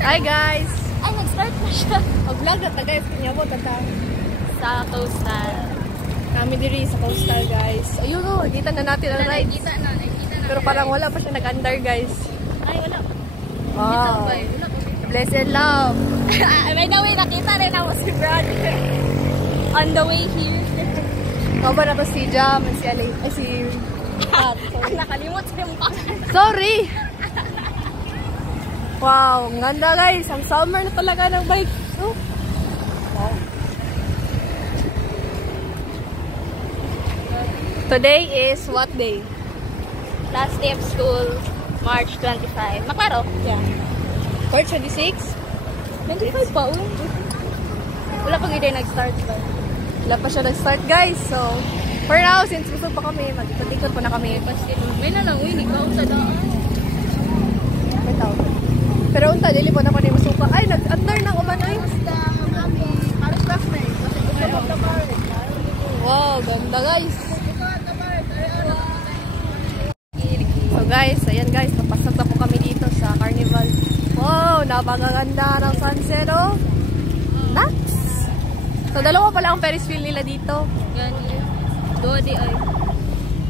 Hi guys! Ay, nag-start na siya. Vlog na guys, kanyabot ata. Sa Coastal. Kami diri sa Coastal guys. Ayun o, kita na natin ang ride. Nakita na. Pero parang wala pa siya nag-under guys. Ay, wala. Wow. Blessed love. By the way, nakita rin ako si brother. On the way here. Kaban ako si Jam and si Ali. Ay, si Pat. Nakalimot sa yung pangalan. Sorry! Wow, ang ganda guys. Ang summer na talaga ng bike. Oh. Wow. Today is what day? Last day of school, March 25. Maklaro? Yeah. March 26? 25 pa, uy. Wala pag hindi nag-start ba? Wala pa siya nag-start guys. So, for now, since gusto pa kami, mag-ikot-ikot pa na kami. May na lang, uy. Ikaw sa daan. Bitaw. Pero unta, dili po na ko na yung masuka. Ay, nag-under ng umanoy. Wow, ganda guys. So guys, ayan guys, napasat na po kami dito sa Carnival. Wow, napakaganda ng sunset oh. Nice. So dalawa pala ang Ferris wheel nila dito. Yan. Dodi ay.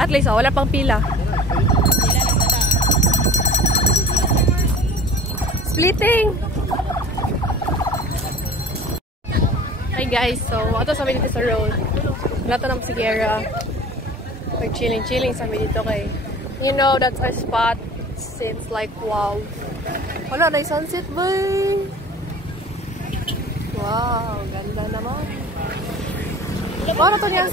At least oh, wala pang pila. Splitting! Hi guys, so ato sa dito sa road. Wala to ng Sigera. Mag-chilling sa dito kay. You know, that's our spot. It's like, wow. Wala na yung sunset, boy. Wow, ganda naman. Paano to niya?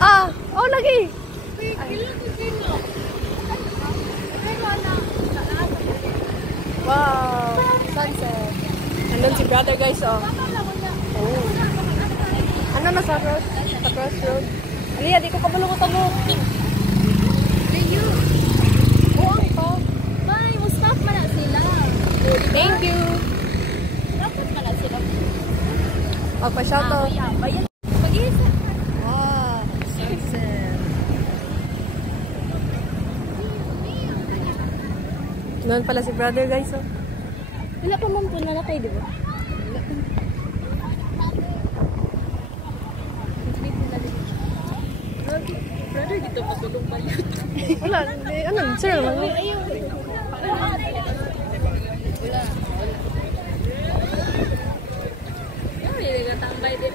Ah, oh, lagi. Wow, sunset. Andun si brother guys, oh. Oh. Ano na sa crossroad? Aliyah, di ko kabulong-tabok. Layo. Buwang pa. Bye, mustap man na sila. Thank you. Dapat man na sila. Magpa-shoutout. Bayan. Pag-iisa. Wow, sunset. Noon pala si brother guys, oh. Wala pa man po na kayo, di ba? Brother, dito matulog ba yun? Wala, ano, sir, wala. Ay, natambay din.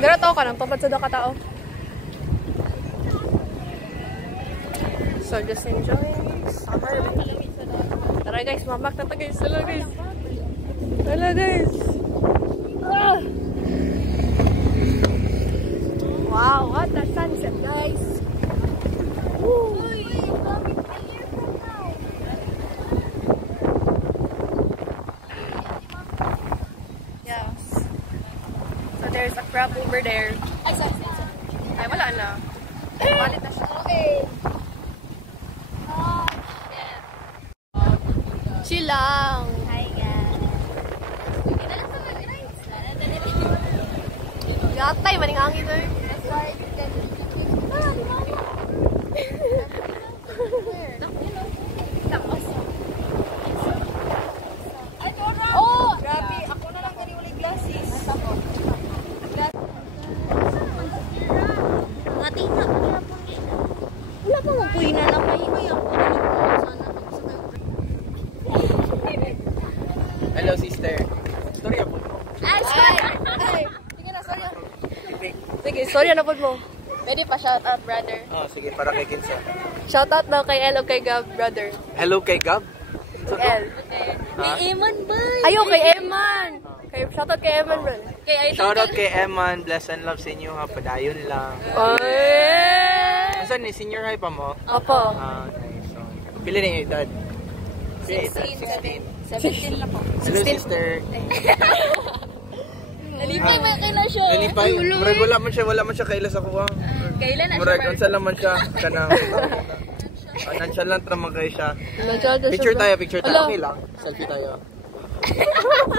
Dara tao ka nang tupad sa doon katao. So, just enjoying summer. Tara guys, mamak na guys. Hello guys. Hello guys. Ah. Wow, what a sunset guys. Woo. Yes. So there's a crab over there. Ay, sorry. Ay, wala na. Malit na siya. Okay. Chill lang. Hi guys. Gatay, maning hangin na eh. Oh, grabe. Ako na lang kaniwala glasses. Mga tingka. Wala pa magpuwi na lang kayo. Hello, sister. Storya po. Ay, sorry. Ay, sige na, sorry. Sige, sorry na po mo. Pwede pa shout out, brother. Oh, sige, para kay Kinsa. Shoutout daw kay El o kay Gab, brother. Hello kay Gab. El. Kay Eman ba? Ayaw, kay Eman. Shoutout kay Eman, bro. Kay Idol. Shoutout kay Eman. Bless and love sa inyo ha. Padayon lang. Ay! Saan ni? Senior high pa mo? Opo. Ah, nice. So, pili na yung edad? 16. 17 na po. Hello, sister. Nalipay ba kayo siya? Nalipay. Murag wala man siya kaila sa kuha. Kailan na siya? Murag, unsa lang man siya. Kanang. Nonchalant naman kayo siya. Picture tayo. Okay lang. Selfie tayo.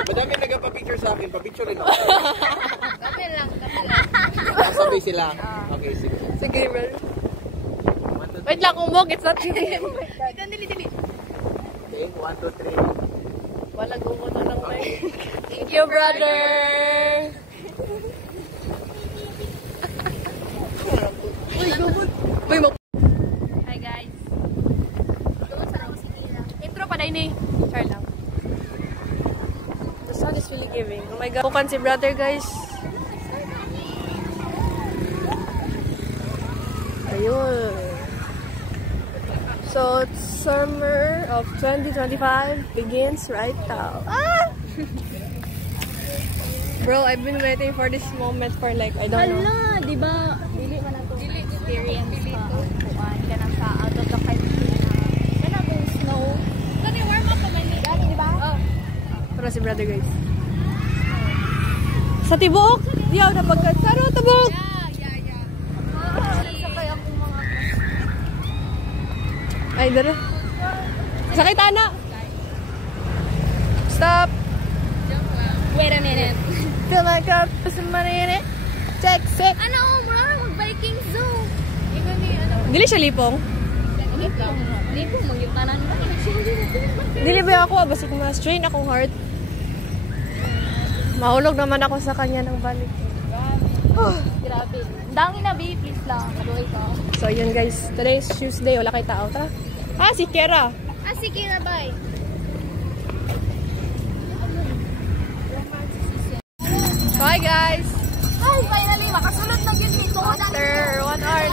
Madami nagpa-picture sa akin. Pa-picture rin ako. Kami lang. Sabay sila. Okay, sige. Sige, bro. Wait, Wait lang, kung buhok, it's not you. Dili. Okay, 1, 2, 3. Wala gumunta ng mic. Thank you, brother! Uy, mo. Hi guys. Intro pa dahil ni. Char lang. The sun is really giving. Oh my God. Bukan si brother, guys. Ayun. So, summer of 2025 begins right now. Ah! Bro, I've been waiting for this moment for like, I don't know. Hala, di ba? Dili man ato experience ka. Kuan ka na sa out of the country na. Kana kung snow. Kani warm up pa man ni. Dali, di ba? Oh. Para si brother, guys. Sa Tibok, diyaw na pagkatsaro, Tibok! Sakay ako mga Ay, dara. Sakay tana. Stop. Wait a minute. Fill my cup, put some money in it. Check, sick. Ano, bro? Mag-biking zoo. Ikaw ni, ano? Dili siya lipong. Lipong, mag-yutanan ba? Dili ba ako, basta kung ma-strain akong heart. Mahulog naman ako sa kanya ng balik. Grabe. Dangin na, babe. Please lang. Maduhay ka. So, yun guys. Today is Tuesday. Wala kay tao. Tara. Ah, si Kera. Ah, sige na, bye. So, hi guys. Ay, finally, makasulod na yun dito. After 1 hour,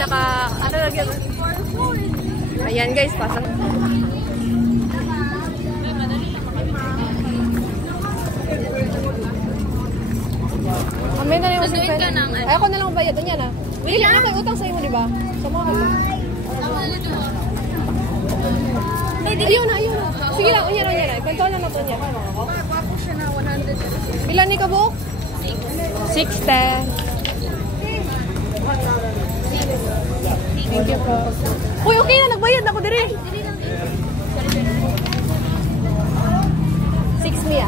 ano na yun? Ayan guys, pasang. Amin na rin mo si Sunduin ka Fen. ng ano? Ay, ako na lang bayad. Yan na. Wait lang, ako utang sa'yo mo, di ba? Sa mga ka. Ayun na. Sige lang, unyan na. Kwento na natin niya. Wapo siya na 100. Ilan ni Kabuk? 610. Thank you po. Uy, okay na. Nagbayad na ako diri. 6 Mia.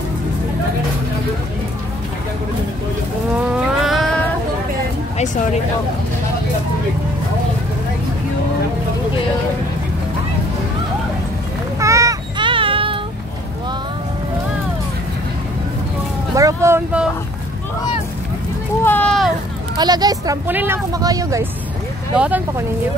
Ay, sorry po. Thank you. Baro phone. Wow! Hala guys, trampolin lang kumakayo guys. Dawatan pa ko ninyo.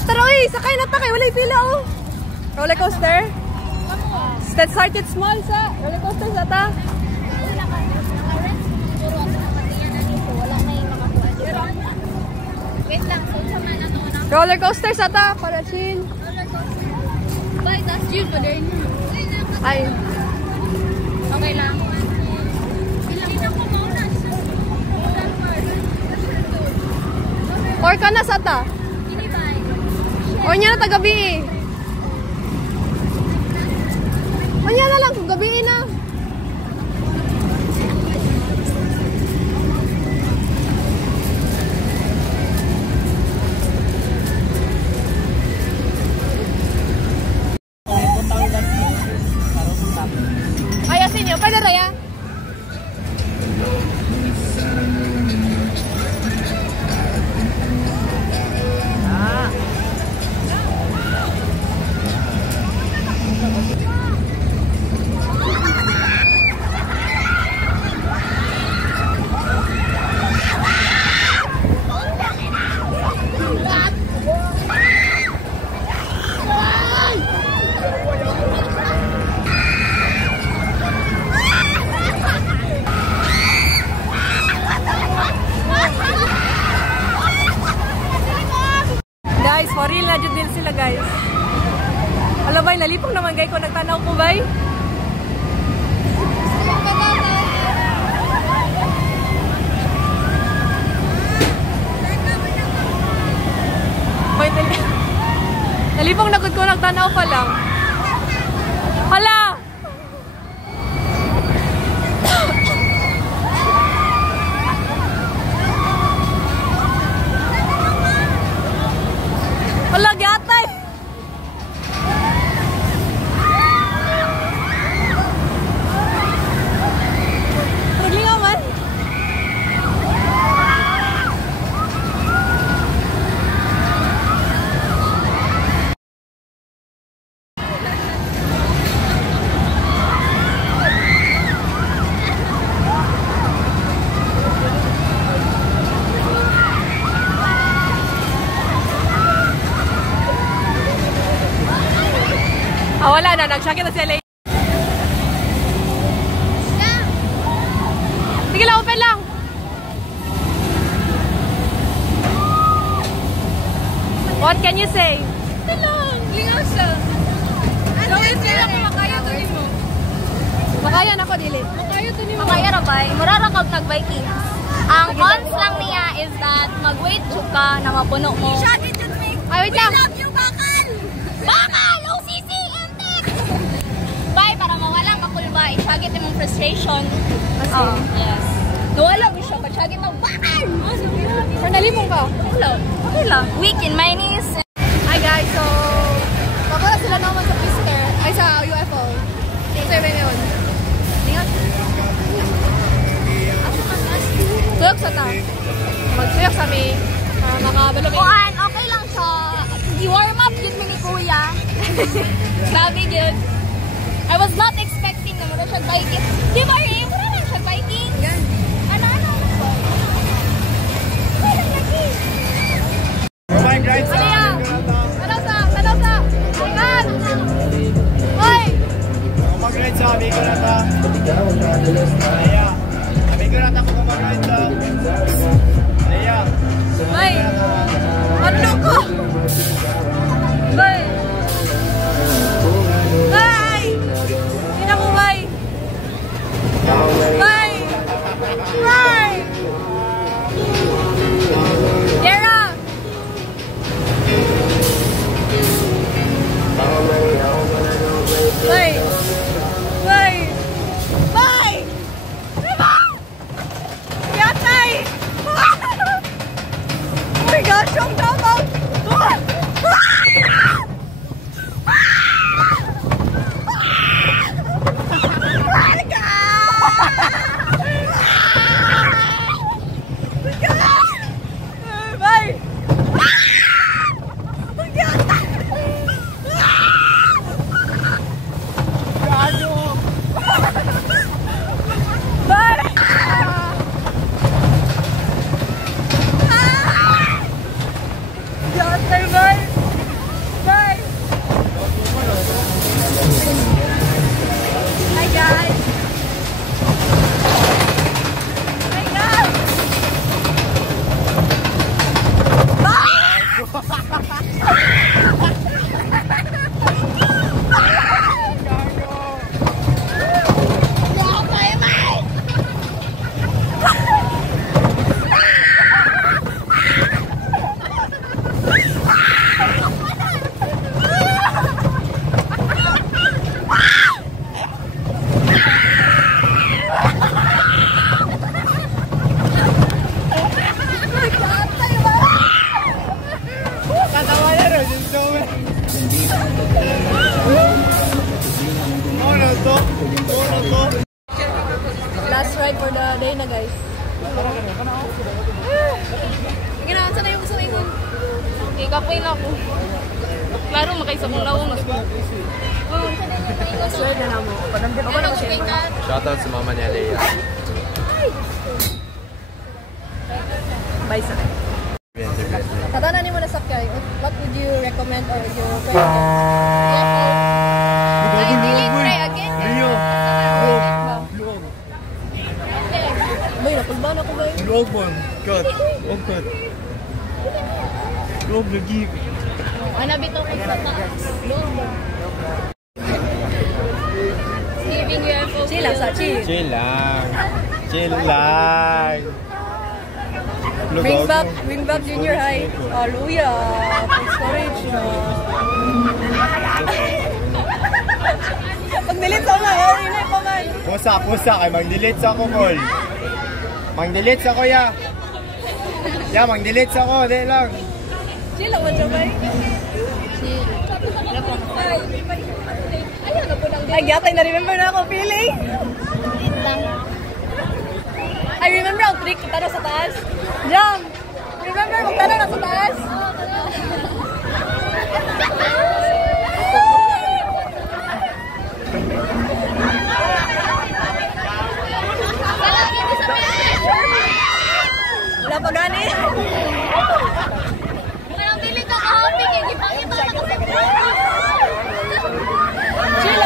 Taroy! Sakay na ta kay walay pila oh! Roller coaster? That started small sa roller coaster sa ta. Wait lang, so sama na ito na. Roller coaster sa ta para chill. Bye, that's you, brother. Ay, Okay lang. or ka na sa ta. Or niya na tagabi eh. O niya na lang kung gabi na. Ayasin niyo, pwede raya? Guys, for real na dyan din sila guys. Alam ba, nalipong naman guys kung nagtanaw ko ba? Nalipong nagod ko nagtanaw pa lang. Hala! Wala gatay. Naglingaw na, nag-shakit na sila. Sige lang, open lang. What can you say? Ito lang. Lingaw siya. Ano yun siya? Makaya to ni mo. Makaya na ko, dili. Makaya to ni mo. Makaya ra bay, murara kag nag-Vikings. Ang cons lang niya is that mag-wait ka na mapuno mo. Ay, wait lang. Love you, bakal! Bakal! OCC! Entek! Bay, para mawala ka kulba, isyagit mong frustration. Oo. Yes. Nawala mo siya, pasyagit mo, bakal! Sandali mo ka. Hello. Okay lang. Week in my knees. Hi guys, so pakala sila naman sa Fisker, ay sa UFO. So yun yun. Ingat. Tuyok sa ta. Magsuyok sa mi. Makabalo mi. Kuan, okay lang siya. I-warm up yun ni Kuya. Grabe yun. I was not expecting na mura siya biking. Di ba rin? Mura lang siya biking. Ano? Wala lagi. Bye, guys. Aliya! Tanaw sa! Ikan! Hoy! Mag-ride sa amigo na ta. Aya. Amigo na ta kung mag-ride sa. Aya. Hoy! Ano ko? Hoy! Hoy! Hindi ko, hoy! Hoy! Hoy! Yera! Hoy! Hoy! Hoy! Diba? Yatay! Oh my gosh, yung double! Last ride for the day na guys. Ginawan sa na yung gusto ko ikon. Okay, kapoy na ako. Klaro, makaisa kong lawong. Last ride na namo. Shoutout sa mama ni Alea. Bye sa. Tatanan ni mo na sakay. What would you recommend or would you recommend? Ay, delete try again. Boy, napulban ako boy. Luog mo. Cut. Huwag cut. Luog lagi. Ano bito ko sa taas? Lobo. Saving UFO. Chill lang sa chill. Chill lang. Chill lang. Bring back junior high. Hallelujah. Full storage na. Pag-delete sa mga, inay pa man. Pusa kay mag-delete sa ako, Col. Mag-delete sa ko, ya. Ya, mag-delete sa ko, di lang. Chill lang man siya, bay. Ay, gatay na-remember na ako, feeling. I remember ang trick, tanaw sa taas. Jump! Remember, magtanaw na sa taas? Wala pa gani? Parang dili ka kahaping, hindi pa kita. Chill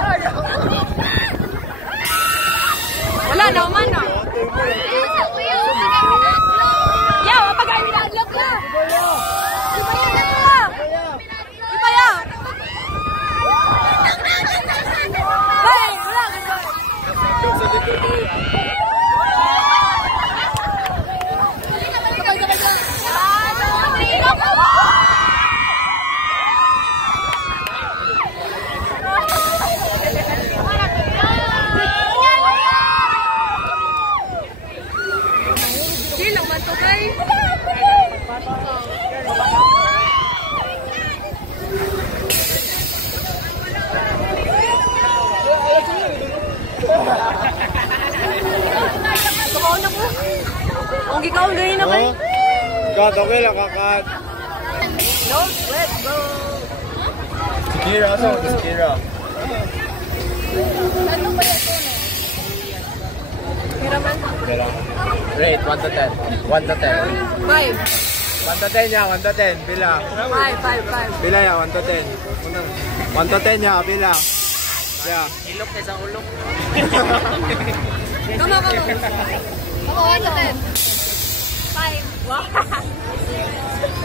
Ay, kasukot! Wala na, umano. Yaw, apagay nila. Look na. Ipaya. Hey, wala. Hindi lang man to, guys. Tukaw na ko. Ang gikaw ganyan na kayo. Kat, okay lang, kakat. No sweat, bro. Si Kira, asa si Kira? Kira man. Rate, 1 to 10. 1 to 10. 5. 1 to 10 niya, 1 to 10. Bila. 5. Bila ya, 1 to 10. 1 to 10 niya, bila. Ya. Ilok na sa ulok. Come on. Ako, 1 to 10. 5. Wow.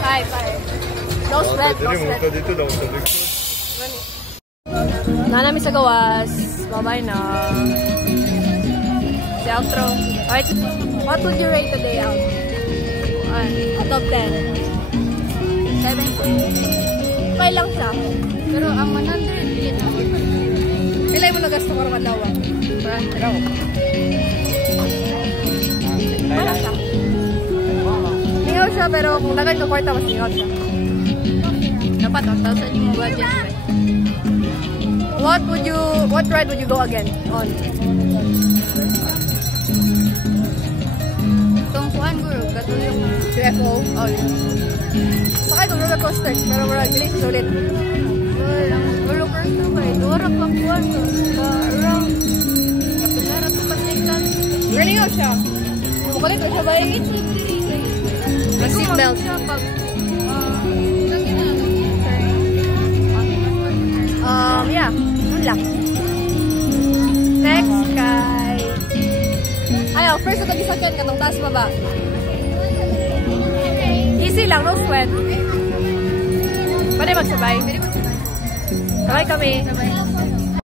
5. No sweat, no sweat. Dito daw, dito. Nanami sa gawas. Bye-bye na. Si outro. Alright, what would you rate today out? Out of 10. 7. Okay lang siya. Pero ang 100, pilay mo na gasto ka naman daw. Wala siya. Mingaw siya, pero kung lagay ka kwarta, mas mingaw siya. Dapat 1,000 yung budget. What ride would you go again on? Tungkuan guru, gatul yung UFO? Oh, yeah. Sakay itong roller coasters, pero marang bilis sulit. roller coaster ba? Dora pangkuan ko. Around. Kapilara to pasikan. Galingaw siya. Mukulit ko siya ba eh? May seatbelt. Siya pag Yeah. Yun lang. Next kay... Ayaw, first ito gisakyan ka itong taas baba. Easy lang, no sweat. Pwede magsabay. Sabay kami.